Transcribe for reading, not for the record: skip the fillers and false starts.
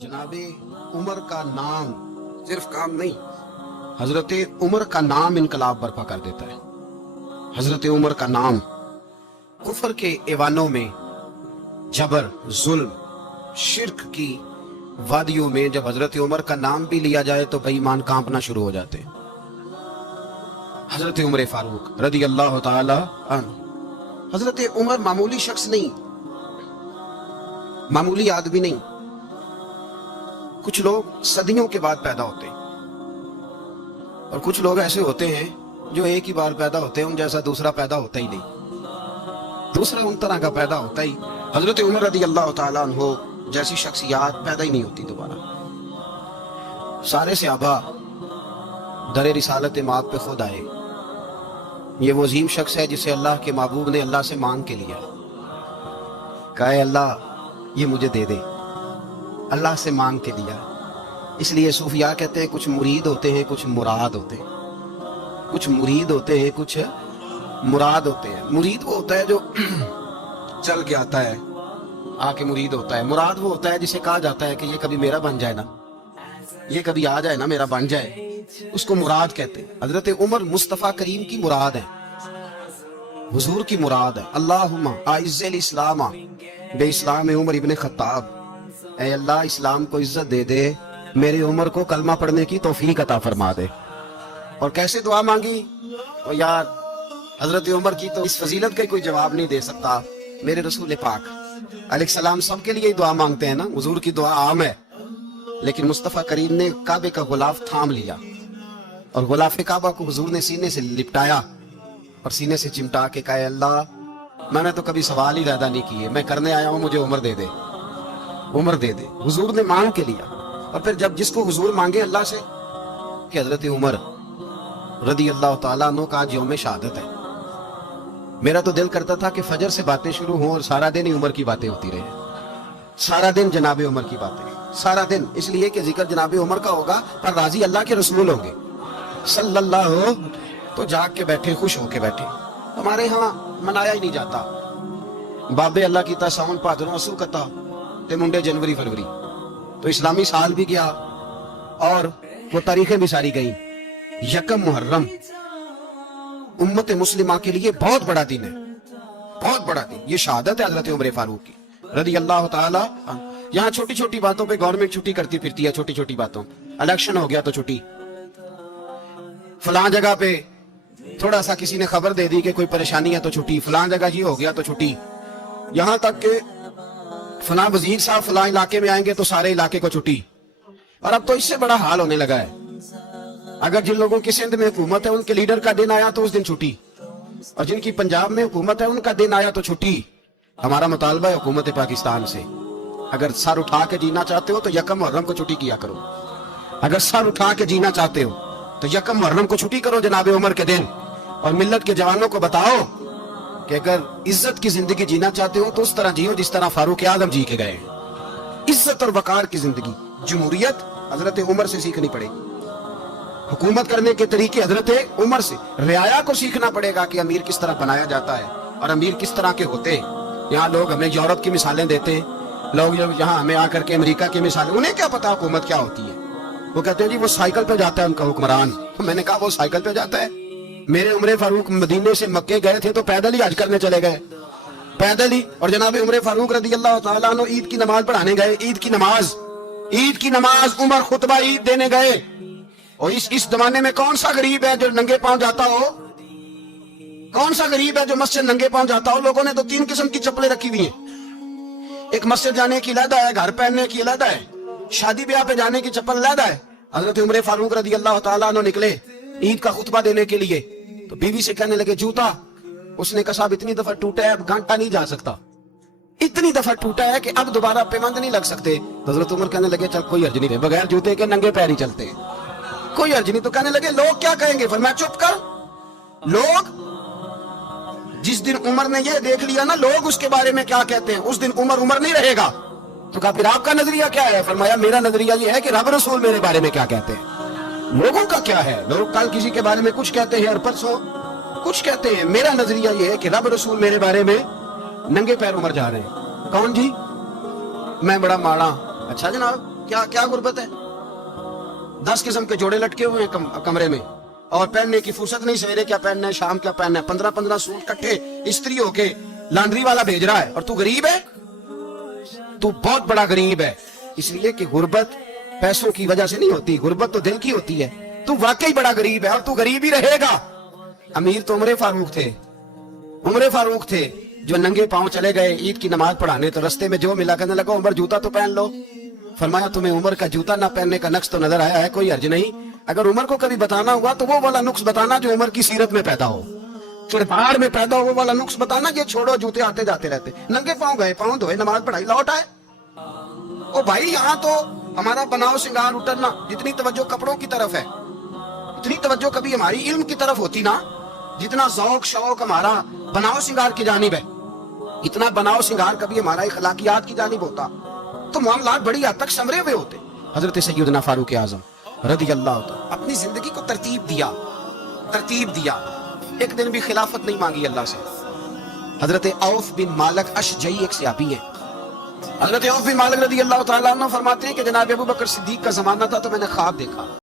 जनाब उमर का नाम सिर्फ काम नहीं, हजरत उमर का नाम इनकलाब बर्पा कर देता है। हजरत उमर का नाम कुफर के ऐवानों में, जबर, जुल्म, शिर्क की वादियों में जब हजरत उमर का नाम भी लिया जाए तो बेईमान कांपना शुरू हो जाते हैं। हजरत उमर फारूक रदी अल्लाह ताला अन्हु। हजरत उमर मामूली शख्स नहीं, मामूली आदमी नहीं। कुछ लोग सदियों के बाद पैदा होते हैं और कुछ लोग ऐसे होते हैं जो एक ही बार पैदा होते हैं, उन जैसा दूसरा पैदा होता ही नहीं। दूसरा उन तरह का पैदा होता ही, हजरत उमर रदी अल्लाह ताला अन्हु जैसी शख्सियत पैदा ही नहीं होती दोबारा। सारे सहाबा दर रिसालत माद पे खुद आए। ये वो अजीम शख्स है जिसे अल्लाह के महबूब ने अल्लाह से मांग के लिया, कहा अल्लाह ये मुझे दे दे, अल्लाह से मांग के दिया। इसलिए सूफिया कहते हैं कुछ मुरीद होते हैं, कुछ मुराद होते हैं। कुछ मुरीद होते हैं, कुछ मुराद होते हैं। मुरीद वो होता है जो चल के आता है, आके मुरीद होता है। मुराद वो होता है जिसे कहा जाता है कि ये कभी मेरा बन जाए ना, ये कभी आ जाए ना, मेरा बन जाए, उसको मुराद कहते हैं। हजरत उमर मुस्तफ़ा करीम की मुराद है, हुजूर की मुराद है। अल्लाहुम्मा आइज़्ज़िल इस्लामा बे इस्लाम उमर इब्ने खत्ताब। ऐ अल्लाह इस्लाम को इज्जत दे दे, मेरी उमर को कलमा पढ़ने की तौफीक अता फरमा दे। और कैसे दुआ मांगी? तो यार हजरत उमर की तो इस फजीलत का कोई जवाब नहीं दे सकता। मेरे रसूल पाक अलैहिस्सलाम सबके लिए दुआ मांगते हैं ना, हुजूर की दुआ आम है, लेकिन मुस्तफ़ा करीम ने काबे का गुलाफ थाम लिया और गुलाफ काबा को हुजूर ने सीने से लिपटाया और सीने से चिमटा के कहा अल्लाह मैंने तो कभी सवाल ही पैदा नहीं किए, मैं करने आया हूँ, मुझे उम्र दे दे, उम्र दे दे। हुजूर ने मांग के लिया। और फिर जब जिसको हुजूर मांगे अल्लाह से कि हजरत उमर रदी अल्लाह ताला अन्हु का आज यौम शहादत है, मेरा तो दिल करता था कि फजर से बातें शुरू हों और सारा दिन ही उमर की बातें होती रहे, सारा दिन जनाबे उमर की बातें, सारा दिन। इसलिए कि जिक्र जनाबे उमर का होगा पर राजी अल्लाह के रसूल होंगे सल्लल्लाहु, तो जाग के बैठे, खुश होके बैठे। हमारे यहाँ मनाया ही नहीं जाता। बाबे अल्लाह की सावन भादरों असू कता ते मुंडे जनवरी फरवरी, तो इस्लामी साल भी गया और वो तारीखें भी सारी गई। यकम मुहर्रम उम्मत मुस्लिमा के लिए बहुत बड़ा दिन है, बहुत बड़ा दिन। ये शहादत है हजरत उमर फारूक की रदी अल्लाह ताला। यहाँ छोटी छोटी बातों पे गवर्नमेंट छुट्टी करती फिरती है, छोटी छोटी बातों, इलेक्शन हो गया तो छुट्टी, फलां जगह पे थोड़ा सा किसी ने खबर दे दी कि कोई परेशानी है तो छुट्टी, फलां जगह ये हो गया तो छुट्टी। यहाँ तक के फलां वजीर साहब फलां इलाके में आएंगे तो सारे इलाके को छुट्टी। और अब तो इससे बड़ा हाल होने लगा है, अगर जिन लोगों की सिंध में हुकूमत है उनके लीडर का दिन आया तो उस दिन छुट्टी, और जिनकी पंजाब में हुकूमत है उनका दिन आया तो छुट्टी। हमारा मुतालबा है हुकूमत पाकिस्तान से, अगर सर उठा के जीना चाहते हो तो यकम मुहर्रम को छुट्टी किया करो। अगर सर उठा के जीना चाहते हो तो यकम मुहर्रम को छुट्टी करो जनाबे उमर के दिन, और मिल्लत के जवानों को बताओ कि अगर इज्जत की जिंदगी जीना चाहते हो तो उस तरह जियो जिस तरह फारूक आजम जी के गए। इज्जत और वकार की जिंदगी, जमहूरियत हजरत उमर से सीखनी पड़ेगी। हुकूमत करने के तरीके हजरत उमर से, रियाया को सीखना पड़ेगा कि अमीर किस तरह बनाया जाता है और अमीर किस तरह के होते हैं। यहाँ लोग हमें यूरोप की मिसालें देते हैं, लोग यहाँ हमें आकर के अमेरिका की मिसालें, उन्हें क्या पता हुकूमत क्या होती है। वो कहते हैं जी वो साइकिल पे जाता है उनका हुक्मरान। तो मैंने कहा वो साइकिल पे जाता है? मेरे उमर फारूक मदीने से मक्के गए थे तो पैदल ही हज करने चले गए, पैदल ही। और जनाब उमर फारूक रदी अल्लाह ताला अन्हु ईद की नमाज पढ़ाने गए, ईद की नमाज उमर खुतबा ईद देने गए। और इस जमाने में कौन सा गरीब है जो नंगे पांव जाता हो? कौन सा गरीब है जो मस्जिद नंगे पांव जाता हो? लोगों ने तो 3 किस्म की चप्पलें रखी हुई हैं, एक मस्जिद जाने की अलग है, घर पहनने की अलग है, शादी ब्याह पे जाने की चप्पल अलग है। हजरत उमर फारूक रदी अल्लाह ताला अन्हु निकले ईद का खुतबा देने के लिए, तो बीवी से कहने लगे जूता। उसने कहा साहब इतनी दफा टूटा है अब घंटा नहीं जा सकता, इतनी दफा टूटा है कि अब दोबारा पेमंद नहीं लग सकते। तो हजरत उमर कहने लगे चल कोई अर्ज नहीं, बगैर जूते के नंगे पैर ही चलते हैं, कोई अर्ज नहीं। तो कहने लगे लोग क्या कहेंगे? फरमाया चुप कर। लोग जिस दिन उमर ने ये देख लिया ना लोग उसके बारे में क्या कहते हैं, उस दिन उमर नहीं रहेगा। तो कहा फिर आपका नजरिया क्या है? फरमाया मेरा नजरिया ये है कि रब रसूल मेरे बारे में क्या कहते हैं। लोगों का क्या है? लोग कल किसी के बारे में कुछ कहते हैं और परसों कुछ कहते हैं। मेरा नजरिया ये है कि रब रसूल मेरे बारे में नंगे पैर उमर जा रहे हैं। कौन जी? मैं बड़ा माड़ा। अच्छा जनाब کیا غربت ہے؟ 10 قسم کے جوڑے لٹکے ہوئے ہیں کمرے میں، اور پہننے کی فرصت نہیں، سویرے کیا پہننا ہے، شام کیا پہننا ہے، 15 سوٹ کٹھے استری ہو کے لانڈری والا بھیج رہا ہے، اور تو غریب ہے، تو بہت بڑا غریب ہے۔ اس لیے کہ غربت پیسوں کی وجہ سے نہیں ہوتی، غربت تو دل کی ہوتی ہے۔ تو واقعی بڑا غریب ہے، اور تو غریب ہی رہے گا۔ امیر تو عمر فاروق تھے جو ننگے پاؤں چلے گئے عید کی نماز پڑھانے، تو رستے میں جو ملا کہنے لگا عمر جوتا تو پہن لو۔ فرمایا تمہیں عمر کا جوتا نہ پہننے کا نقص تو نظر آیا ہے، کوئی حرج نہیں، اگر عمر کو کبھی بتانا ہوا تو وہ والا نقص بتانا جو عمر کی سیرت میں پیدا ہو، کردار میں پیدا ہو، وہ والا نقص بتانا، یہ چھوڑو جوتے آتے جاتے رہتے، ننگے پاؤں گئے، پاؤں دھوئے، نماز پڑھائی، لوٹ آئے۔ او بھائی یہاں تو ہمارا بناؤ سنگار اٹھنا، جتنی توجہ کپڑوں کی طرف ہے اتنی توجہ کبھی ہماری علم کی طرف ہوتی نا، جتنا ذوق شوق ہمارا بناؤ سنگار کی جانب ہے، اتنا بناؤ سنگار کبھی ہمارا اخلاقیات کی جانب ہوتا تو معاملات بڑی حد تک سنورے ہوئے ہوتے۔ حضرت سیدنا فاروق اعظم رضی اللہ عنہ اپنی زندگی کو ترتیب دیا، ایک دن بھی خلافت نہیں مانگی اللہ سے۔ حضرت عوف بن مالک اشجعی ایک صحابی ہیں، حضرت عوف بن مالک رضی اللہ تعالیٰ عنہ فرماتے ہیں کہ جناب ابو بکر صدیق کا زمانہ تھا تو میں نے خواب دیکھا،